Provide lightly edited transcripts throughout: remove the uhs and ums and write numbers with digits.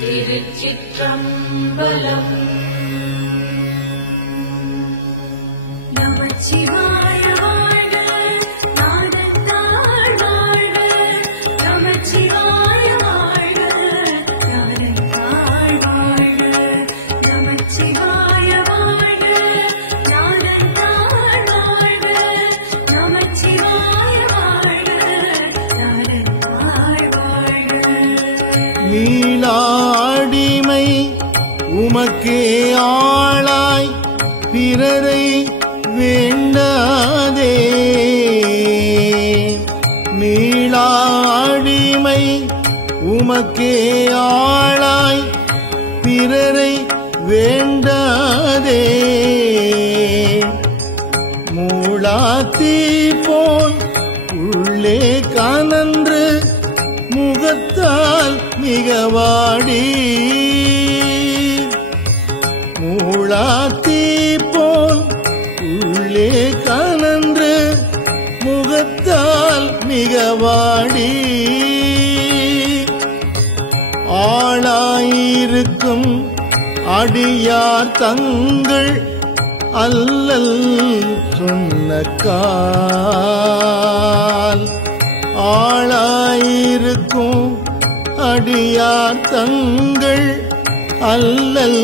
திருச்சிற்றம்பலம். நமச்சிவாய வாழ்க, நாதத்தாள் வாழ்க. நமச்சிவாய வாழ்க, நாதத்தாள் வாழ்க. நமச்சிவாய வாழ்க, நாதத்தாள் வாழ்க. நமச்சிவாய வாழ்க, நாதத்தாள் வாழ்க. நீளாடிமை உமக்கே ஆளாய் பிறரை வேண்டாதே. நீளாடிமை உமக்கே ஆளாய் பிறரை வேண்டாதே. மூளாத்தீ போல் உள்ளே கனன்று முகத்தால் மிகவாடி. மூளாத்தீ போல் உள்ளே கனன்று முகத்தால் மிகவாடி. ஆளாயிருக்கும் அடியார் தங்கள் அல்லல் சொன்னக்கால். ஆளாயிருக்கும் அடியார் தங்கள் அல்லல்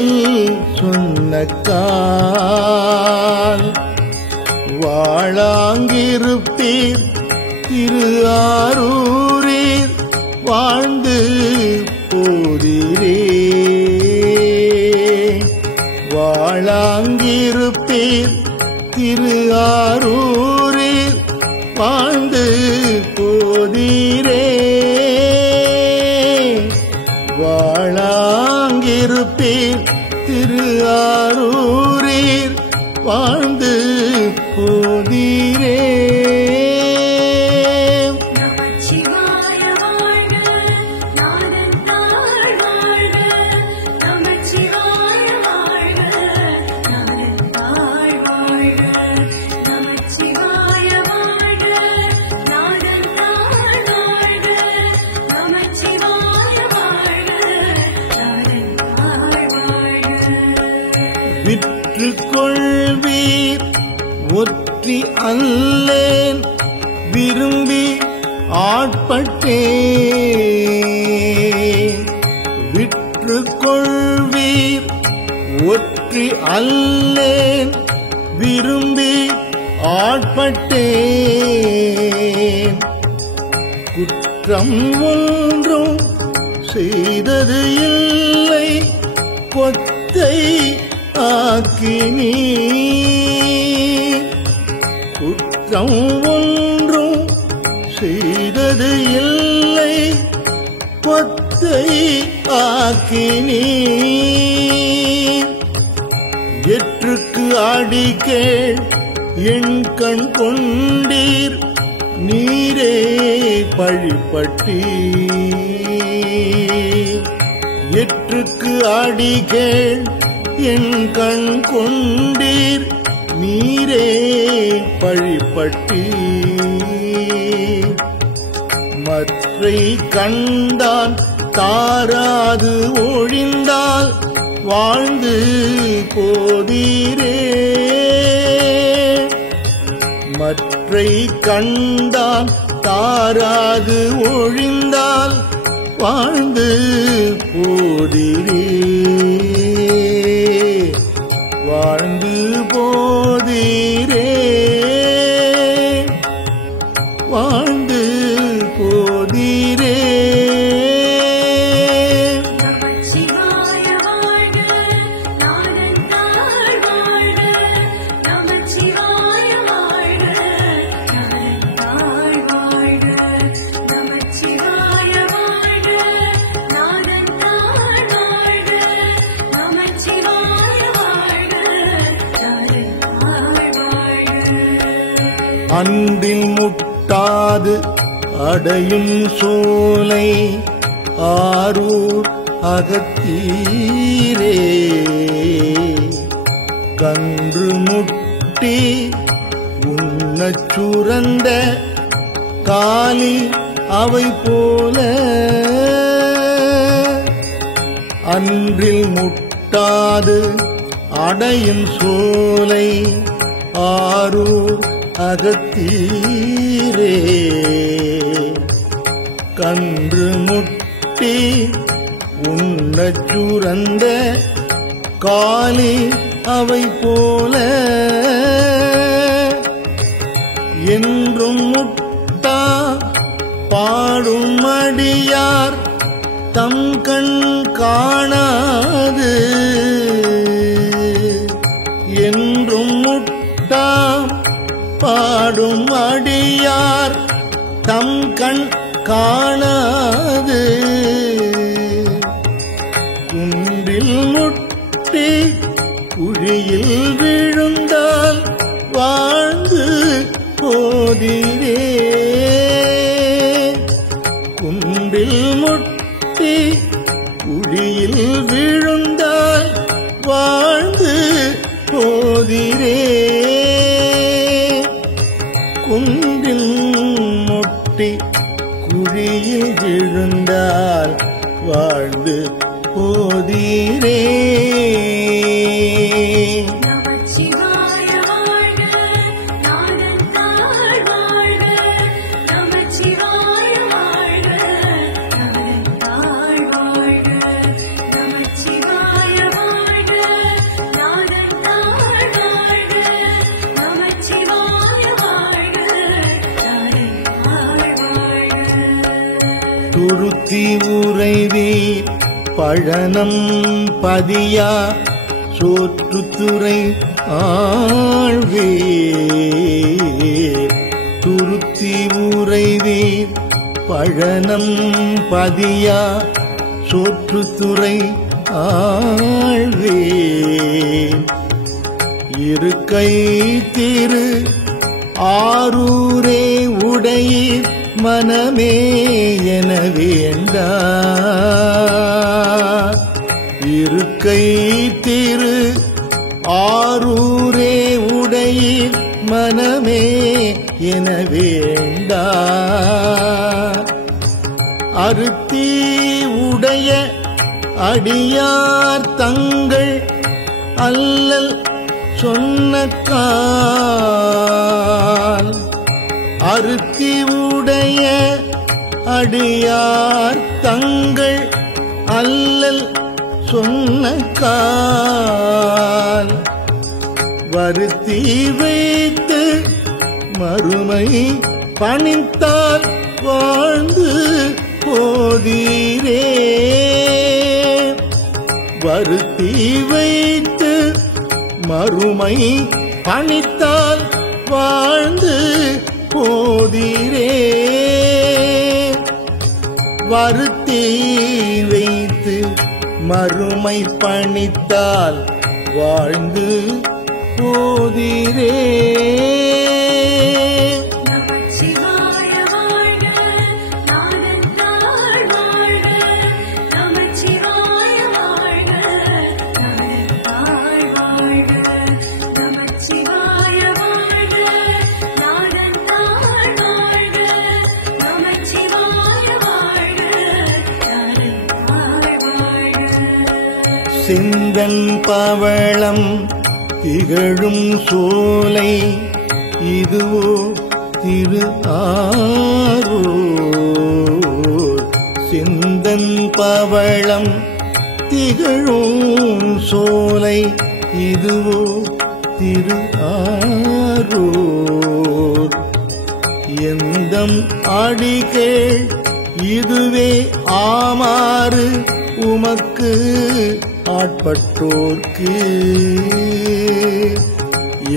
சொன்னக்கால். வாழாங்கிருப்பீர் திரு ஆரூரீர் வாழ்ந்து போதிரே. வாழாங்கிருப்பீர் திரு ஆரூரீர் வாழ்ந்து போதிரே. வாழாங்கிருப்பீர் திரு ஆரூரீர் வாழ்ந்து போதிரே. நமச்சிவாய வாழ்க, நாதத்தாள் வாழ்க. நமச்சிவாய வாழ்க, நாதத்தாள் வாழ்க. நமச்சிவாய வாழ்க, நாதத்தாள் வாழ்க. நமச்சிவாய வாழ்க, நாதத்தாள் வாழ்க. விற்று கொள்வீர் ஒற்றி அல்லேன் விரும்பி ஆட்பட்டேன். விற்று கொள்வீர் ஒற்றி அல்லேன் விரும்பி ஆட்பட்டேன். குற்றம் ஒன்றும் செய்தது இல்லை கொத்தை ஆக்கினீ. குற்றம் ஒன்றும் செய்தது இல்லை கொத்தை ஆக்கினீ. எற்றுக்கு அடிக்கேள் என் கண் கொண்டீர் நீரே பழிப்பட்டீர். எற்றுக்கு அடிக்கேள் என் கண் கொண்டீர் நீரே பழிப்பட்டீர். மற்றை கண்டான் தாராது ஒழிந்தால் வாழ்ந்து போதீரே. மற்றை கண்டான் தாராது ஒழிந்தால் வாழ்ந்து போதீரே. வாழ்ந்து போதீரே. வாழ்ந்து போதீரே. நமச்சிவாய வாழ்க, நாதத்தாள் வாழ்க. நமச்சிவாய வாழ்க, நாதத்தாள் வாழ்க. நமச்சிவாய வாழ்க, நாதத்தாள் வாழ்க. நமச்சிவாய வாழ்க, நாதத்தாள் வாழ்க. அன்பில் முட்டாது அடையும் சோலை ஆரூர் அகத்தீரே. கன்று முட்டி உண்ணச் சுரந்த காலி அவை போல அன்றில் முட்டாது அடையும் சோலை ஆரூர் அகத்தீரே கன்று முட்டி உண்ணச் சுரந்த காலி அவை போல என்றும் முட்டா பாடும் அடியார் தம் கண் காணாது என்றும் முட்டா பாடும் அடியார் தம் கண் காணாது குன்றில் முட்டி குழியில் விழுந்தால் வாழ்ந்து போதிரே குன்றில் முட்டி குழியில் விழுந்தால் வாழ்ந்து போதிரே குன்றில் முட்டி குழியில் விழுந்தால் வாழ்ந்து போதிரே நமச்சிவாய வாழ்க நாதந்தாள் வாழ்க நமச்சிவாய வாழ்க நாதந்தாள் வாழ்க நமச்சிவாய வாழ்க நாதந்தாள் வாழ்க நமச்சிவாய வாழ்க நாதந்தாள் வாழ்க துருத்தி உறைவீர் பழனம் பதியா சோற்றுத்துறை ஆழ்வீர் துருத்தி உறைவீர் பழனம் பதியா சோற்றுத்துறை ஆழ்வீர் இருக்கை திரு ஆரூரே உடையீர் மனமே என வேண்டா இருக்கை திரு ஆரூரே உடையீர் மனமே என வேண்டா அருத்தி உடைய அடியார் தங்கள் அல்லல் சொன்னக்கால் அருத்தி உடைய அடியார் தங்கள் அல்லல் சொன்னக்கால் வருத்தி வைத்து மறுமை பணித்தால் வாழ்ந்து போதீரே வருத்தி வைத்து மறுமை பணித்தால் வாழ்ந்து போதீரே வருத்தி வைத்து மறுமை பணித்தால் வாழ்ந்து போதீரே நமச்சிவாய வாழ்க நாதந்தாள் வாழ்க நமச்சிவாய வாழ்க நாதந்தாள் வாழ்க நமச்சிவாய வாழ்க நாதந்தாள் வாழ்க நமச்சிவாய வாழ்க நாதந்தாள் வாழ்க சிந்தன் பவளம் திகழும் சோலை இதுவோ திரு ஆரூர் சிந்தன் பவளம் திகழும் சோலை இதுவோ திரு ஆரூர் எந்தம் அடிகேள் இதுவே ஆமாறு உமக்கு ஆட்பட்டோர்க்கு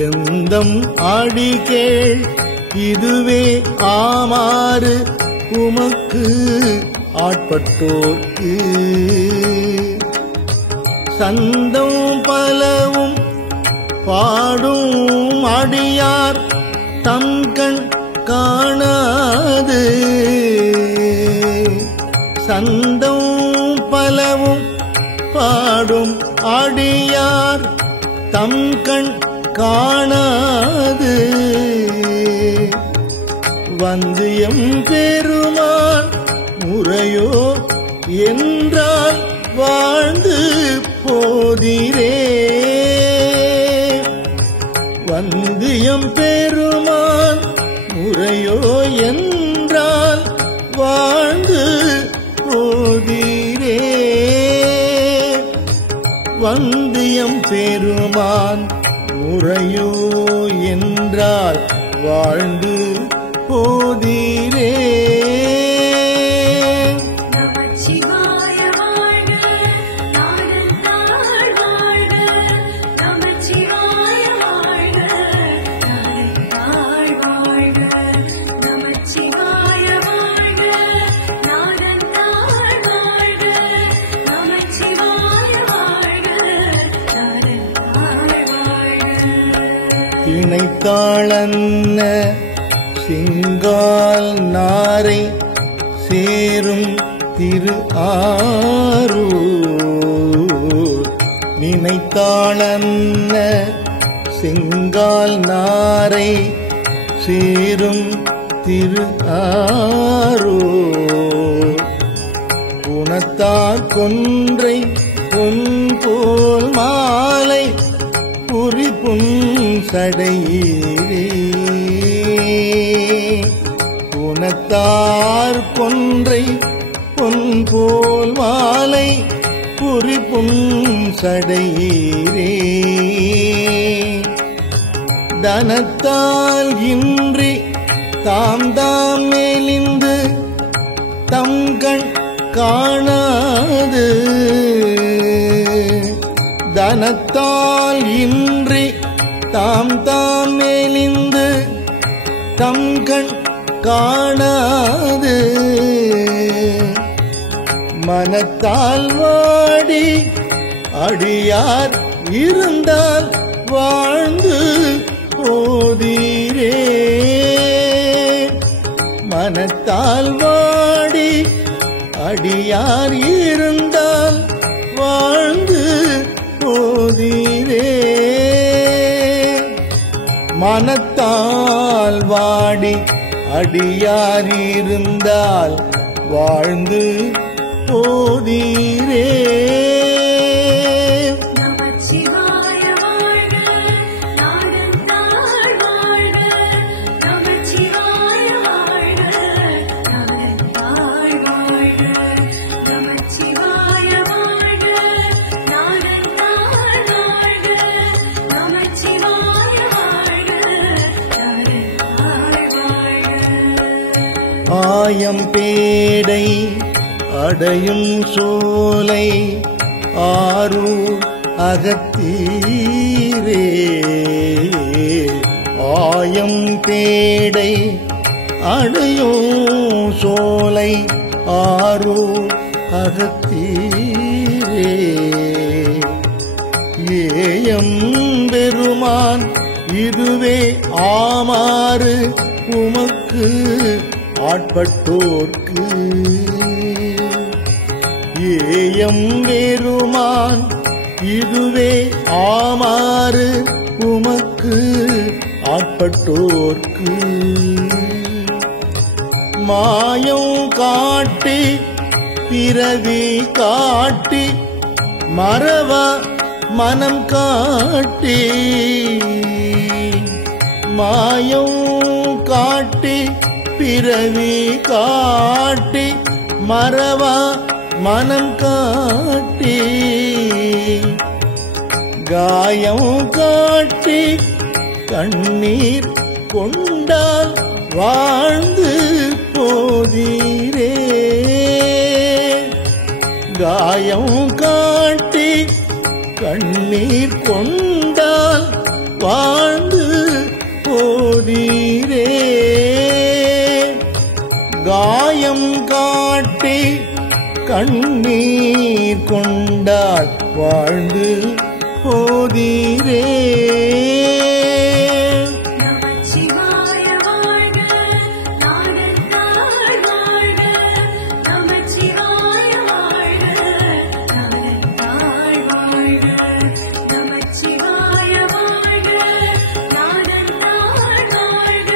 எந்தம் அடிகேள் இதுவே ஆமாறு உமக்கு ஆட்பட்டோர்க்கு சந்தம் பலவும் பாடும் அடியார் தங்கண் காணாது சந்தம் பலவும் பாடும் அடியார் தம் கண் காணாது வந்தியம் பெருமான் முறையோ என்றால் வாழ்ந்து போதிரே. வந்தியம் பெருமான் முறையோ என்றால் வாழ்ந்து போதிரே. வந்தியம் பெருமான் முறையோ என்றால் வாழ்ந்து போதிரே. நமச்சிவாய வாழ்க, நாதந்தாள் வாழ்க. நமச்சிவாய வாழ்க, நாதந்தாள் வாழ்க. நமச்சிவாய வாழ்க, நாதந்தாள் வாழ்க. நமச்சிவாய வாழ்க, நாதந்தாள் வாழ்க. திணைத்தாளன்ன சிங்கால் நாரை சேரும் திரு ஆரூர். நினைத்தாளன்ன சிங்கால் நாரை சேரும் திரு ஆரூர். குணத்தார் கொன்றை பொன் போல் மாலை புரிபுன் சடையீரே. குணத்தார் கொன்றை பொன் போல் மாலை புரிபுன் சடையீரே. தனத்தால் இன்றி தாம் தாம் மேலிந்து தம்கண் காணாது. தனத்தால் இன்றி தாம் தாம் மேலிந்து தம்கண் காணாது. மனத்தால் வாடி அடியார் இருந்தால் வாழ்ந்து போதிரே. மனத்தால் வாடி அடியார் இருந்தால் வாழ்ந்து போதிரே. மனத்தால் வாடி அடியார் இருந்தால் வாழ்ந்து போதிரே. நமச்சிவாய வாழ்க, நாதந்தாள் வாழ்க. நமச்சிவாய வாழ்க, நாதந்தாள் வாழ்க. நமச்சிவாய வாழ்க, நாதந்தாள் வாழ்க. நமச்சிவாய வாழ்க, நாதந்தாள் வாழ்க. ஆயம் பேடை அடையும் சோலை ஆரூர் அகத்தீரே. ஆயம் பேடை அடையும் சோலை ஆரூர் அகத்தீரே. ஏயம் பெருமான் இதுவே ஆமாறு உமக்கு ஆட்பட்டோர்க்கு. ஏயம் பெருமான் இதுவே ஆமாறு உமக்கு ஆட்பட்டோர்க்கு. மாயம் காட்டி பிறவி காட்டி மறவ மனம் காட்டி. மாயம் காட்டி பிறவி காட்டி மறவ மனம் காட்டி. காயம் காட்டி கண்ணீர் கொண்டால் வாழ்ந்து போதிரே. காயம் காட்டி கண்ணீர் கொண்டால் வாழ்ந்து போதிரே. காயம் காட்டி கண்ணீர் கொண்டால் வாழ்ந்து போதிரே. நமச்சிவாய வாழ்க, நாதந்தாள் வாழ்க. நமச்சிவாய வாழ்க, நாதந்தாள் வாழ்க. நமச்சிவாய வாழ்க, நாதந்தாள் வாழ்க.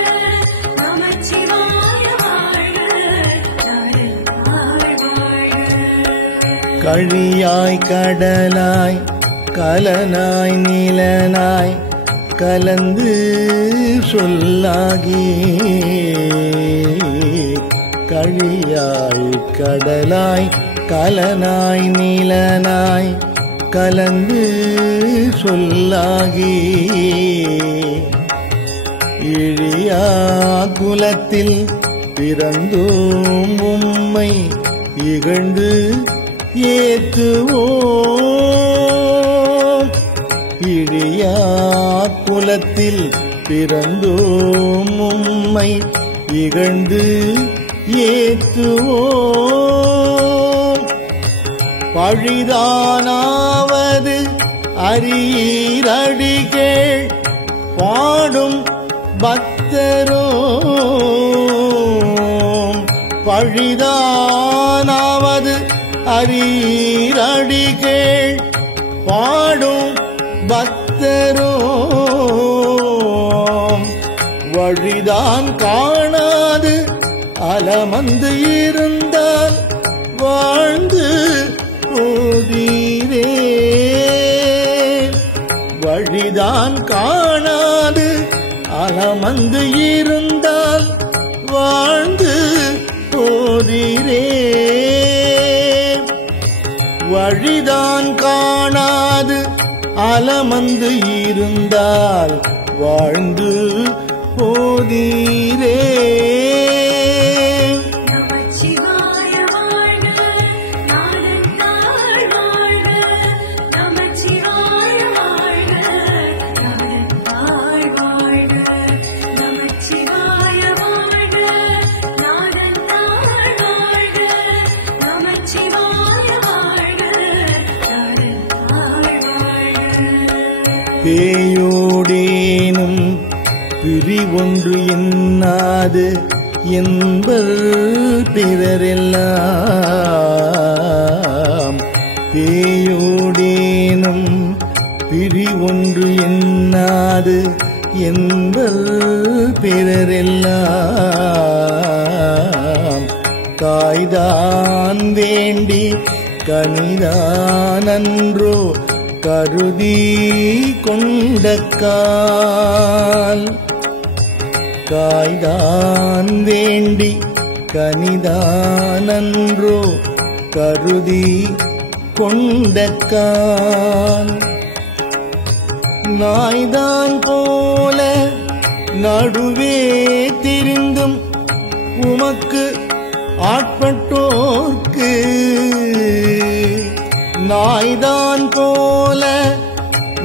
நமச்சிவாய வாழ்க, நாதந்தாள் வாழ்க. கழியாய் கடலாய் கலனாய் நிலனாய் கலந்து சொல்லாகி கழியாய் கடலாய் கலனாய் நிலனாய் கலந்து சொல்லாகி இழியா குலத்தில் பிறந்தோம் உம்மை இகழ்ந்து ஏத்துவோம். இழியா குலத்தில் பிறந்தோம் உம்மை இகழ்ந்து ஏத்துவோம். பழிதானாவது அரீரடிகள் பாடும் பக்தரோம். பழிதானாவது அரீரடிகள் பாடும் பக்தரோம். வழிதான் காணாது அலமந்து இருந்தால் வாழ்ந்து போதீரே. வழிதான் காணாது அலமந்து இருந்தால் வாழ்ந்து போதீரே. வழிதான் காணாது அலமந்து இருந்தால் வாழ்ந்து போதீரே. பேயோடேனும் பிரிவொன்று எண்ணாது என்பர் பிறரெல்லாம். பேயோடேனும் பிரிவொன்று எண்ணாது என்பர் பிறரெல்லாம். தாய்தான் வேண்டி கனிதானன்றோ கருதி கொண்டக்கால். காய்தான் வேண்டி கனிதானன்றோ கருதி கொண்டக்கால். நாய்தான் போல நடுவே திரிந்தும் உமக்கு ஆட்பட்டோர்க்கு. நாய்தான் போல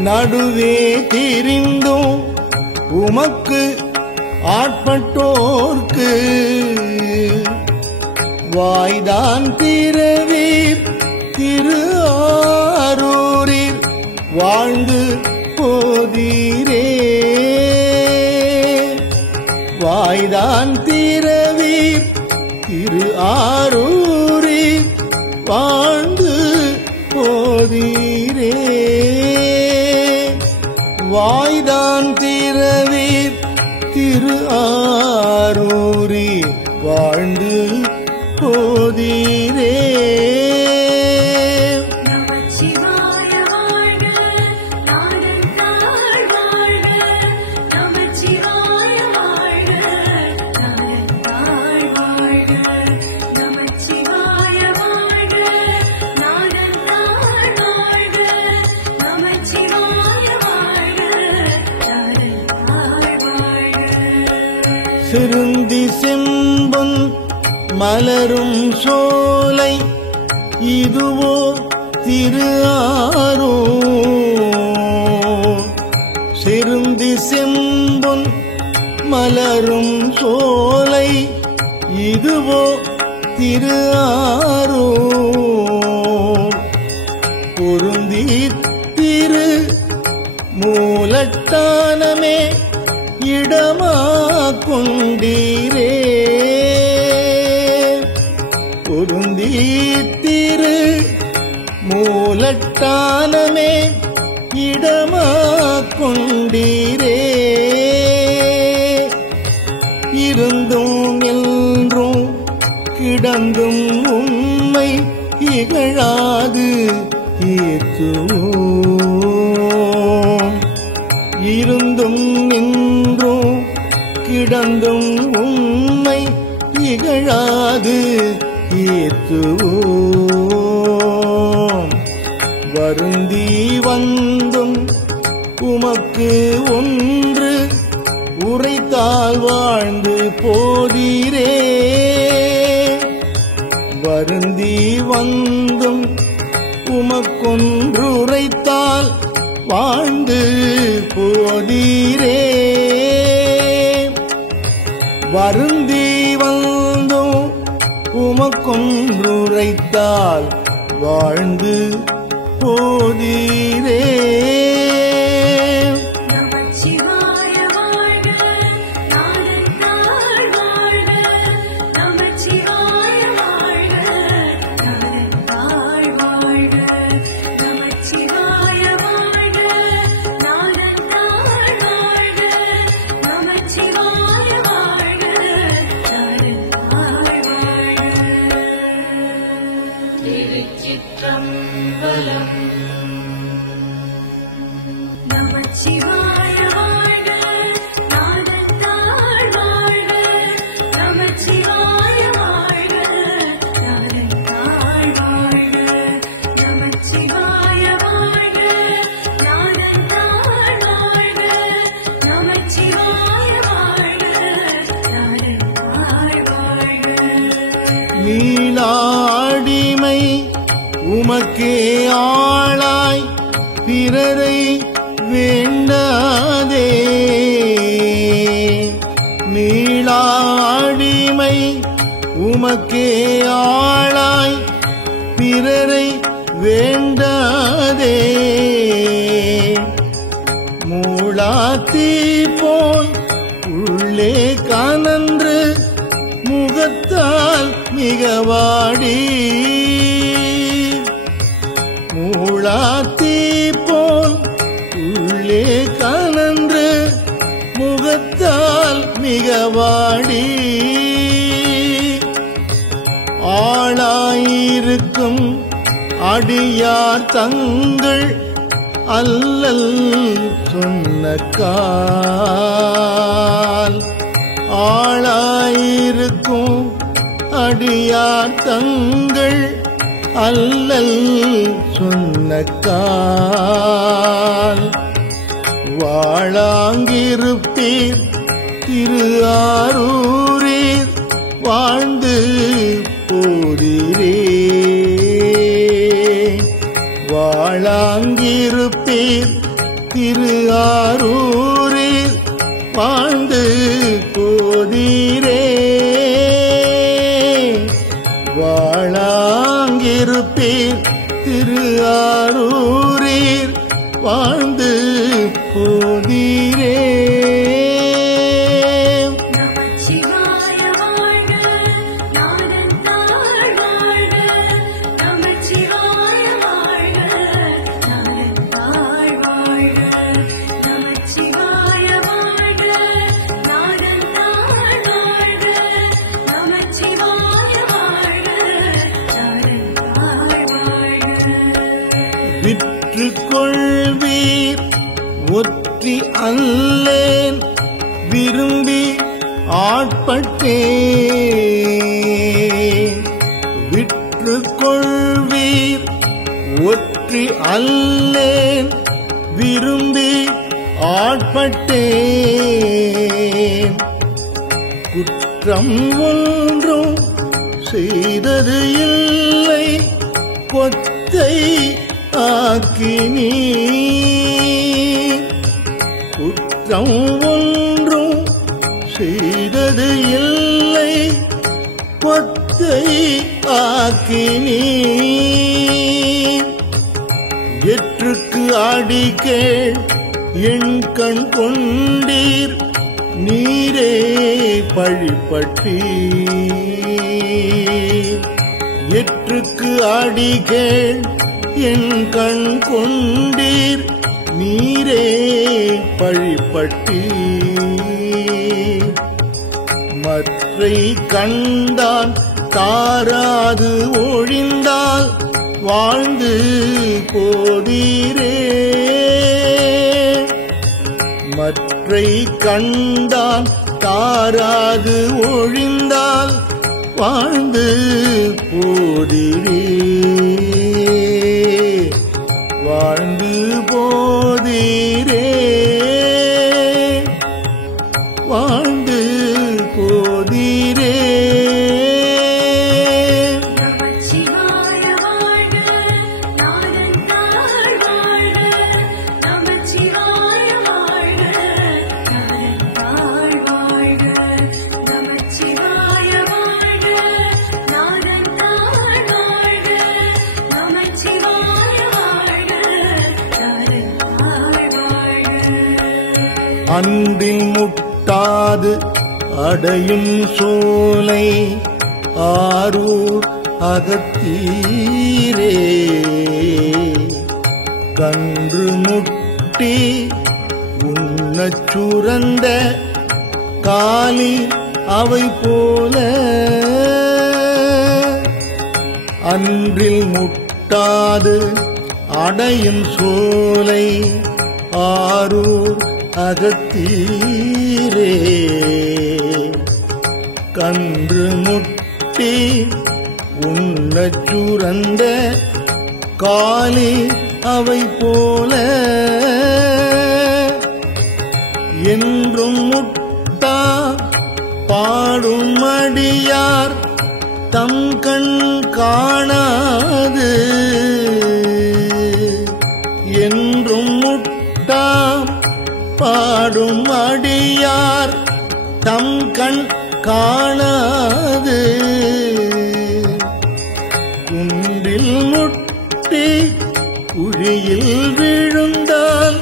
நடுவே திரிந்தும் உமக்கு ஆட்பட்டோர்க்கு. வாய்தான் திரவி திரு ஆரூரில் வாழ்ந்து போதீரே. வாய்தான் திரவி திரு ஆரூரில் வாழ்ந்து போதீரே. வாய்தான் திரவி திரு ஆரூரி வாழ்ந்து போதீரே. சிறுந்தி செம்பொன் மலரும் சோலை இதுவோ திரு ஆரூர். சிறுந்தி செம்பொன் மலரும் சோலை இதுவோ திரு ஆரூர். பொருந்தி திரு மூலட்டானமே இடமா கொண்டீரே. பொருந்தி திரு மூலட்டானமே இடமா கொண்டீரே. இருந்தும் என்றும் கிடந்தும் உம்மை இகழாது ஏற்றுவோம். இருந்தும் நின்றும் கிடந்தும் உம்மை இகழாது ஏற்றுவோம். வருந்தி வந்தும் உமக்கு ஒன்று உரைத்தால் வாழ்ந்து போதீரே. வருந்தி வந்தும் உமக்கொன்று உரைத்தால் வாழ்ந்து போதீரே. வருந்தி வந்தும் உமக்கொன்று உரைத்தால் வாழ்ந்து போதீரே. நமச்சிவாய வாழ்க, நாதந்தாள் வாழ்க. நமச்சிவாய வாழ்க, நாதந்தாள் வாழ்க. நமச்சிவாய வாழ்க, நாதந்தாள் வாழ்க. நமச்சிவாய வாழ்க, நாதந்தாள் வாழ்க. திருச்சிற்றம்பலம். நமச்சிவாய வாழ்க, நாதந்தாள் வாழ்க. நமச்சிவாய வாழ்க, நாதந்தாள் வாழ்க. நமச்சிவாய வாழ்க, நாதந்தாள் வாழ்க. நமச்சிவாய வாழ்க, நாதந்தாள் வாழ்க. மீளாடிமை உமக்கே ஆளாய் பிறரை வேண்டாதே. மீளாடிமை உமக்கே ஆளாய் பிறரை வேண்டாதே. மூளாத்தீ போல் உள்ளே கனன்று முகத்தால் மிகவாடி. மூளாத்தீ போல் உள்ளே கனன்று முகத்தால் மிகவாடி. ஆளாயிருக்கும் அடியார் தங்கள் அல்லல் சொன்ன கால். ஆளாயிருக்கும் அடியார் தங்கள் அல்லல் சொன்ன கால். வாழாங்கிருப்பீர் திரு ஆரூரீர் வாழ்ந்து போதீரே. வாழாங்கிருப்பீர் திரு ஆரூரீர் வாழ்ந்து போதீரே. வாழாங்கிருப்பீர் திரு ஆரூரீர் வாழ்ந்து போதீரே. நமச்சிவாய வாழ்க, நாதந்தாள் வாழ்க. நமச்சிவாய வாழ்க, நாதந்தாள் வாழ்க. நமச்சிவாய வாழ்க, நாதந்தாள் வாழ்க. நமச்சிவாய வாழ்க, நாதந்தாள் வாழ்க. விற்று கொள்வீர் ஒற்றி அல்லேன் விரும்பி ஆட்பட்டேன். விற்று கொள்வீர் ஒற்றி அல்லேன் விரும்பி ஆட்பட்டேன். குற்றம் ஒன்றும் செய்தது இல்லை கொத்தை ஆக்கினீ. குற்றம் ஒன்றும் செய்தது இல்லை கொத்தை ஆக்கினீ. எற்றுக்கு அடிக்கேள் என் கண் கொண்டீர் நீரே பழிப்பட்டீர். எற்றுக்கு அடிக்கேள் என் கண் கொண்டீர் நீரே பழிப்பட்டீர். மற்றை கண்டான் தாராது ஒழிந்தால் வாழ்ந்து போதீரே. மற்றை கண்டால் தாராது ஒழிந்தால் வாழ்ந்து போதீரே. வாழ்ந்து போதீரே. வாழ்ந்து போதீரே. நமச்சிவாய வாழ்க நாதந்தாள் வாழ்க. நமச்சிவாய வாழ்க நாதந்தாள் வாழ்க. நமச்சிவாய வாழ்க நாதந்தாள் வாழ்க. நமச்சிவாய வாழ்க நாதந்தாள் வாழ்க. அன்பில் முட்டாது அடையும் சோலை ஆரூர் அகத்தீரே. கன்று முட்டி உண்ணச் சுரந்த காலி அவை போல அன்றில் முட்டாது அடையும் சோலை ஆரூர் அகத்தீரே. கன்று முட்டி உண்ணச் சுரந்த காலி அவை போல என்றும் முட்டா பாடும் அடியார் தம் கண் காணாது. என்றும் முட்டா பாடும் அடியார் தம் கண் காணாது. குன்றில் முட்டி குழியில் விழுந்தால்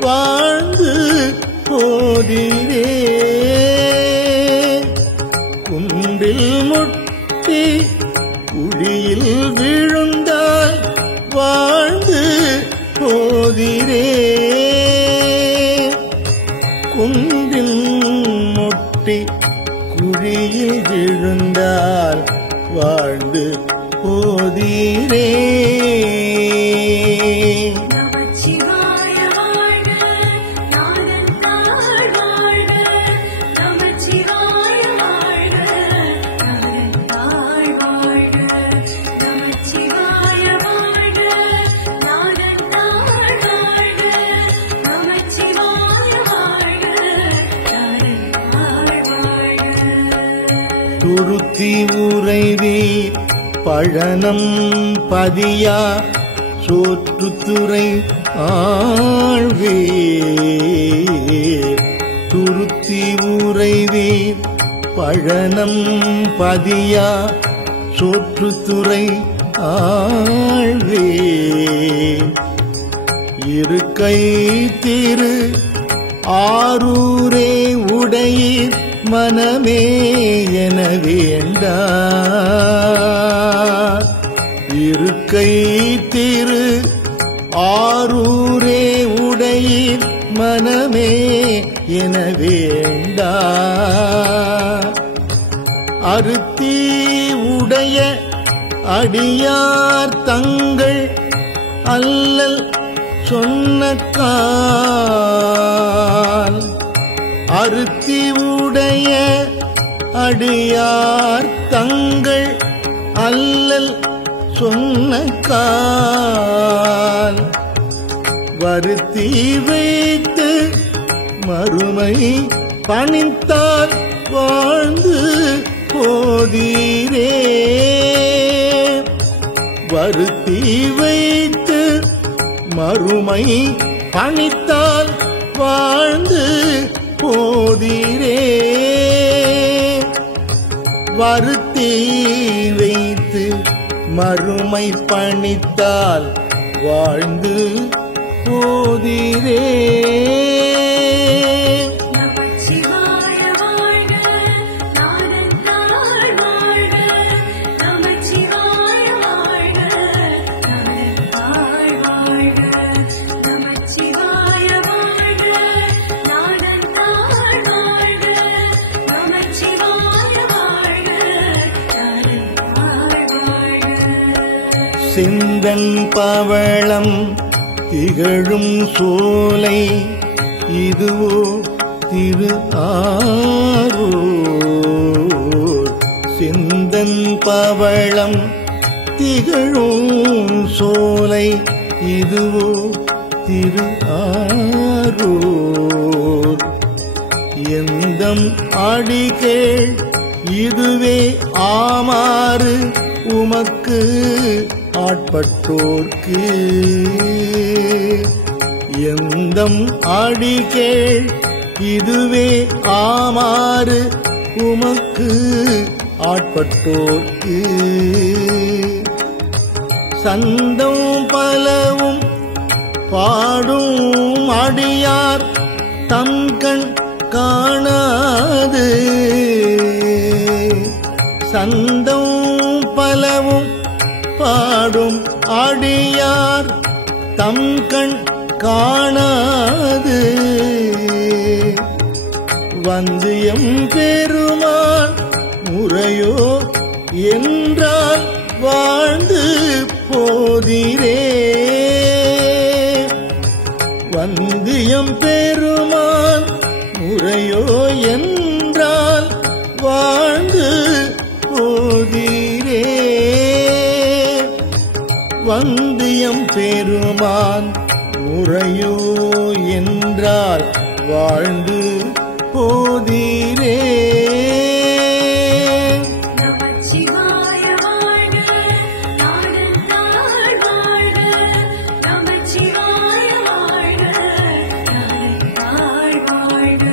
வாழ்ந்து போதீரே. குன்றில் முட்டி குழியில் விழுந்தால் வாழ்ந்து போதீரே. குன்றில் முட்டி குழியில் விழுந்தால் வாழ்ந்து போதீரே. நமச்சிவாய வாழ்க நாதந்தாள் வாழ்க. நமச்சிவாய வாழ்க நாதந்தாள் வாழ்க. நமச்சிவாய வாழ்க நாதந்தாள் வாழ்க. நமச்சிவாய வாழ்க நாதந்தாள் வாழ்க. துருத்தி உறைவீர் பழனம் பதியா சோற்றுத்துறை ஆழ்வீர். துருத்தி உறைவீர் பழனம் பதியா சோற்றுத்துறை ஆழ்வீர். இருக்கை திரு ஆரூரே உடையீர் மனமே என வேண்டார். இருக்கை திரு ஆரூரே உடையீர் மனமே என வேண்டார். அருத்தி உடைய அடியார் தங்கள் அல்லல் சொன்னக்கால். அருத்தி உடைய அடியார் தங்கள் அல்லல் சொன்னக்கால். வருத்தி வைத்து மறுமை பணித்தால் வாழ்ந்து போதீரே. வருத்தி வைத்து மறுமை பணித்தால் வாழ்ந்து போதீரே. வருத்தி வைத்து மறுமை பணித்தால் வாழ்ந்து போதீரே. நமச்சிவாய வாழ்க நாதந்தாள் வாழ்க. நமச்சிவாய வாழ்க நாதந்தாள் வாழ்க. நமச்சிவாய வாழ்க நாதந்தாள் வாழ்க. நமச்சிவாய வாழ்க நாதந்தாள் செந்தன் பவளம் திகழும் சோலை இதுவோ திரு ஆரூர். செந்தன் பவளம் திகழும் சோலை இதுவோ திரு ஆரூர். எந்தம் அடிகேள் இதுவே ஆமாறு உமக்கு ஆட்பட்டோர்க்கு. எந்தம் அடிகேள் இதுவே ஆமாறு உமக்கு ஆட்பட்டோர்க்கு. சந்தம் பலவும் பாடும் அடியார் தம்கண் காணாது. சந்தம் பலவும் பாடும் அடியார் தம்கண் காணாது. வந்து எம் பெருமான் முறையோ என்றால் வாழ்ந்து போதிரே. வந்து எம் பெருமான் முறையோ என்றால் வாழ்ந்து போதிரே. வந்து எம் பெருமான் முறையோ என்றால் வாழ்ந்து போதிரே. நமச்சிவாய வாழ்க நாடன் நாள் வாழ்க. நமச்சிவாய வாழ்க நாடன் நாள் வாழ்க.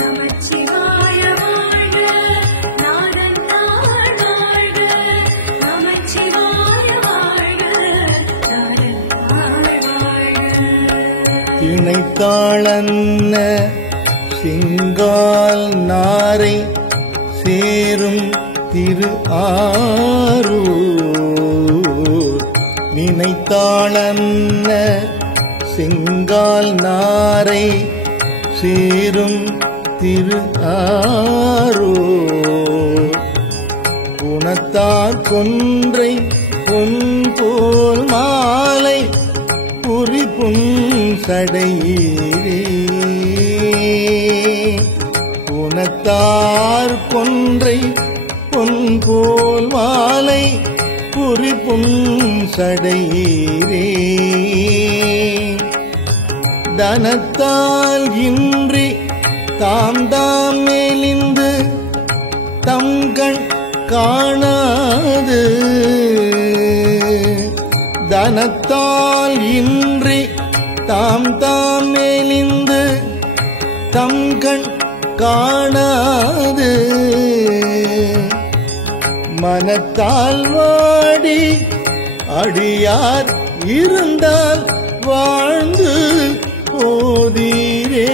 நமச்சிவாய வாழ்க நாடன் நாள் வாழ்க. நமச்சிவாய வாழ்க நாடன் நாள் வாழ்க. திணைத்தாளன்ன சிங்கால் நாரை சேரும் திரு ஆரூர். நினைத்தாளன்ன சிங்கால் நாரை சேரும் திரு ஆரூர். குணத்தார் கொன்றை பொன் போல் மாலை புரிபும் சடையீரே. குணத்தார் கொன்றை பொன் போல் மாலை புரிபும் சடையீரே. தனத்தால் இன்றி தாம் தாம் மெலிந்து தம்கண் காணாது. தனத்தால் இன்றி தாம் தாம் மெலிந்து தம்கண் காணாது. மனத்தால் வாடி அடியார் இருந்தால் வாழ்ந்து போதிரே.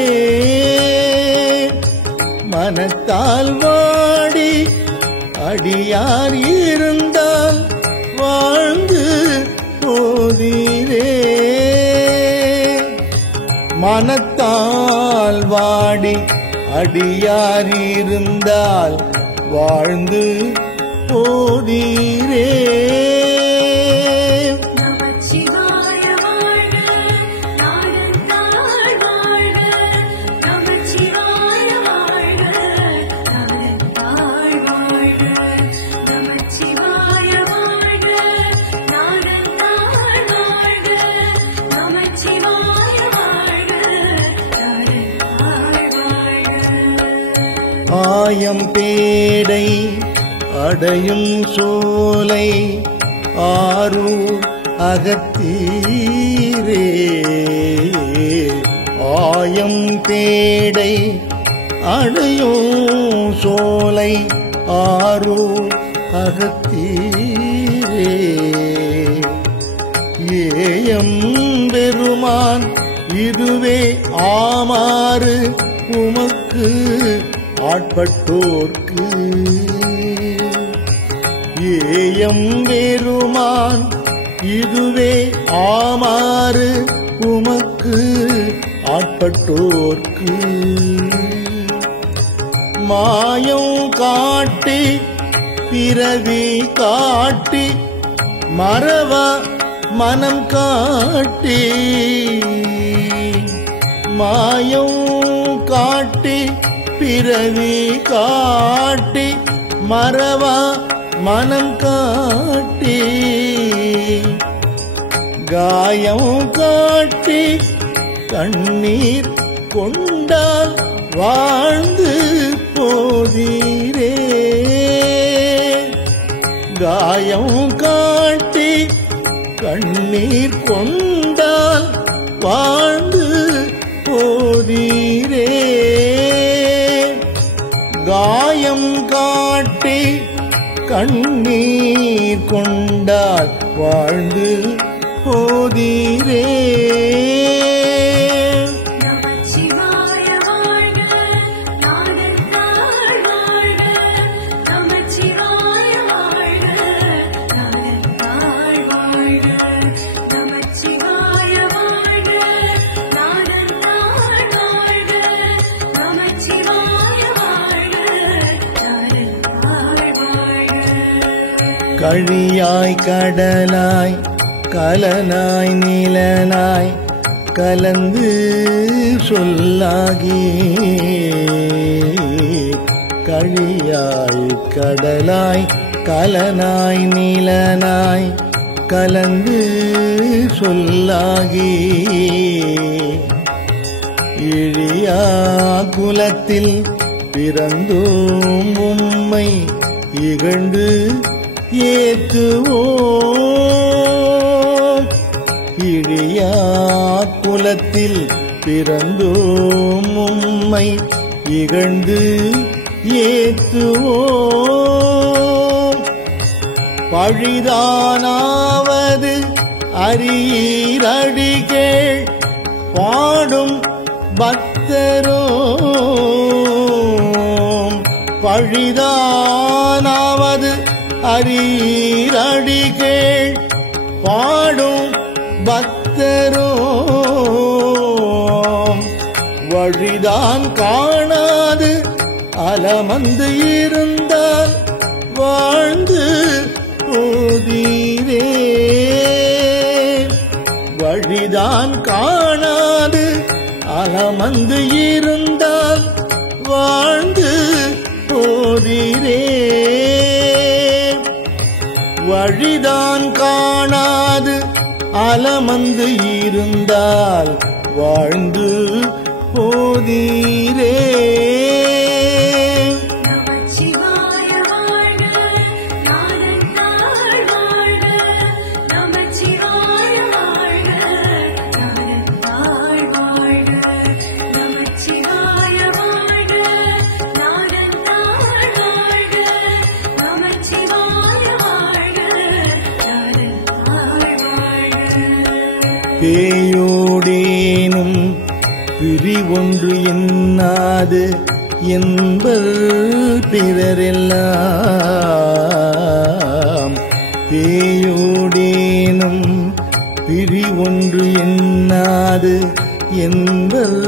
மனத்தால் வாடி அடியார் இருந்தால் வாழ்ந்து போதிரே. மனத்தால் வாடி அடியார் இருந்தால் வாழ்ந்து போதிரே. நமச்சிவாய வாழ்க நாடன் நாள் வாழ்க. நமச்சிவாய வாழ்க நாடன் நாள் வாழ்க. நமச்சிவாய வாழ்க நாடன் நாள் வாழ்க. நமச்சிவாய வாழ்க நாடன் நாள் வாழ்க. ஆயம் பேடை அடையும் சோலை ஆரூர் அகத்தீரே. ஆயம் பேடை அடையும் சோலை ஆரூர் அகத்தீரே. ஏயம் பெருமான் இதுவே ஆமாறு உமக்கு ஆட்பட்டோர்க்கு. ஏயம் பெருமான் இதுவே ஆமாறு உமக்கு ஆட்பட்டோர்க்கு. மாயம் காட்டி பிறவி காட்டி மறவா மனம் காட்டி மாயம் காட்டி பிறவி காட்டி மறவா மனம் காட்டி காயம் காட்டி கண்ணீர் கொண்டால் வாழ்ந்து போதீரே காயம் காட்டி கண்ணீர் கொண்டால் வாழ்ந்து போதீரே காயம் காட்டி கண்ணீர் கொண்டால் வாழ்ந்து போதீரே நமச்சிவாய வாழ்க நாதத்தால் வாழ்க நமச்சிவாய வாழ்க நாதத்தால் வாழ்க நமச்சிவாய வாழ்க நாதத்தால் வாழ்க நமச்சிவாய வாழ்க நாதத்தால் வாழ்க கழியாய் கடலாய் கலனாய் நிலனாய் கலந்து சொல்லாகி கழியாய் கடலாய் கலனாய் நிலனாய் கலந்து சொல்லாகி இழியா குலத்தில் பிறந்தோம் உம்மை இகழ்ந்து ஏத்துவோம் இழியா குலத்தில் பிறந்தோம் உம்மை இகழ்ந்து ஏத்துவோம் பழிதானாவது அரியடிகேள் பாடும் பக்தரோம் பழிதானாவது அரியடிகேள் பாடும் பக்தரோம் வழிதான் காணாது அலமந்து இருந்தால் வாழ்ந்து போதீரே வழிதான் காணாது அலமந்து இருந்தால் வாழ்ந்து போதீரே வழிதான் காணாது அலமந்து இருந்தால் வாழ்ந்து போதீரே நமச்சிவாய வாழ்க நாதத்தால் வாழ்க நமச்சிவாய வாழ்க நாதத்தால் வாழ்க நமச்சிவாய வாழ்க நாதத்தால் வாழ்க நமச்சிவாய வாழ்க நாதத்தால் வாழ்க பேயோடேனும் பிரிவொன்று எண்ணாது என்பர் பிறரெல்லாம் பேயோடேனும் பிரிவொன்று எண்ணாது என்பர்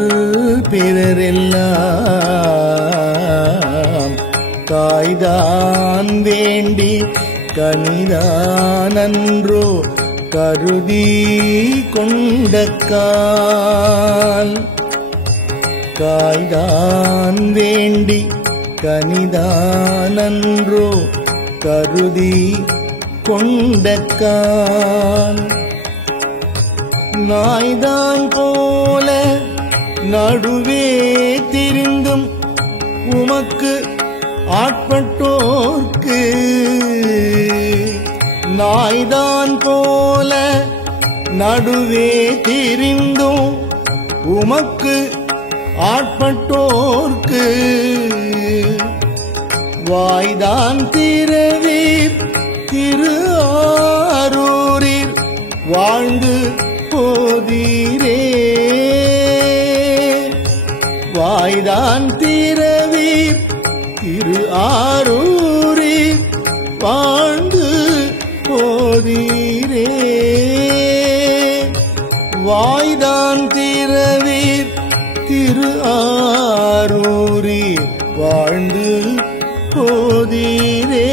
பிறரெல்லாம் தாய்தான் வேண்டி கனிதானன்றோ கருதி கொண்டக்கால் காய்தான் வேண்டி கனிதானன்றோ கருதி கொண்டக்கால் நாய்தான் போல நடுவே திரிந்தும் உமக்கு ஆட்பட்டோர்க்கு நாய்தான் போல நடுவே திரிந்தும் உமக்கு ஆட்பட்டோர்க்கு வாய்தான் திரவீர் திரு ஆரூரில் வாழ்ந்து போதீரே வாய்தான் திரவீர் திரு ஆரூரில் வாழ்ந்து போதீரே வாய்தான் திரவீர் திரு ஆரூரி வாழ்ந்து போதீரே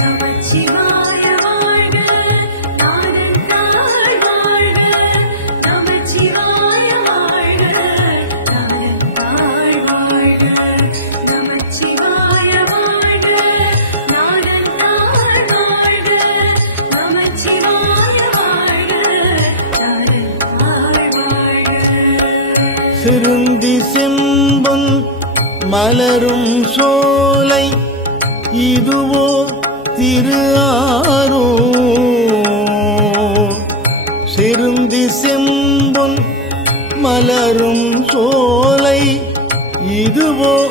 நமச்சிவாய சிறுந்தி செம்பொன் மலரும் சோலை இதுவோ திரு ஆரூர். சிறுந்தி செம்பொன் மலரும் சோலை இதுவோ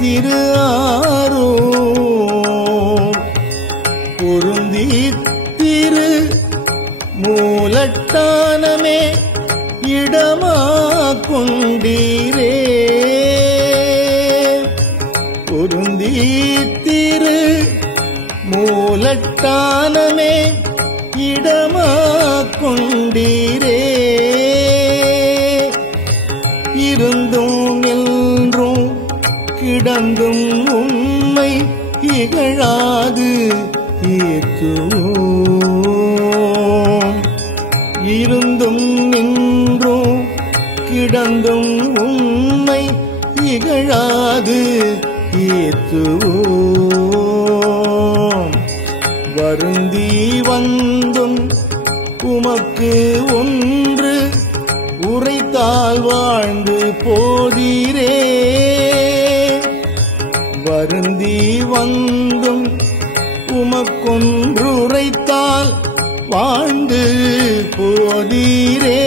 திரு ஆரூர். பொருந்தி திரு மூலட்டானமே இடமா கொண்டீரே. பொருந்தி திரு மூலட்டானமே இடமா கொண்டீரே. இருந்தும் என்றும் கிடந்தும் உண்மை இகழாது ஏற்றுவோம். இருந்தும் நின்றும் கிடந்தும் உண்மை இகழாது ஏற்றுவோம். வருந்தி வந்தும் உமக்கு ஒன்று உரைத்தால் வாழ்ந்து போதீரே. வருந்தி வந்தும் உமக்கொன்று உரைத்தால் வாழ்ந்து போதீரே.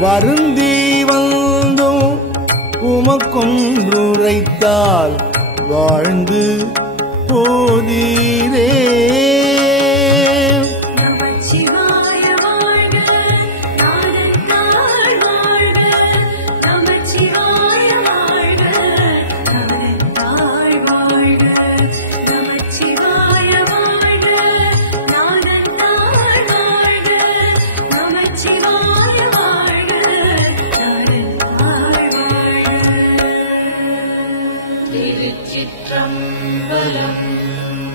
வருந்தி வந்தும் உமக்கொன்று உரைத்தால் வாழ்ந்து போதீரே. நமச்சிவாய வாழ்க, நாதந்தாள் வாழ்க. நமச்சிவாய வாழ்க, நாதந்தாள் வாழ்க. நமச்சிவாய வாழ்க, நாதந்தாள் வாழ்க. நமச்சிவாய வாழ்க, நாதந்தாள் வாழ்க. திருச்சிற்றம்பலம்.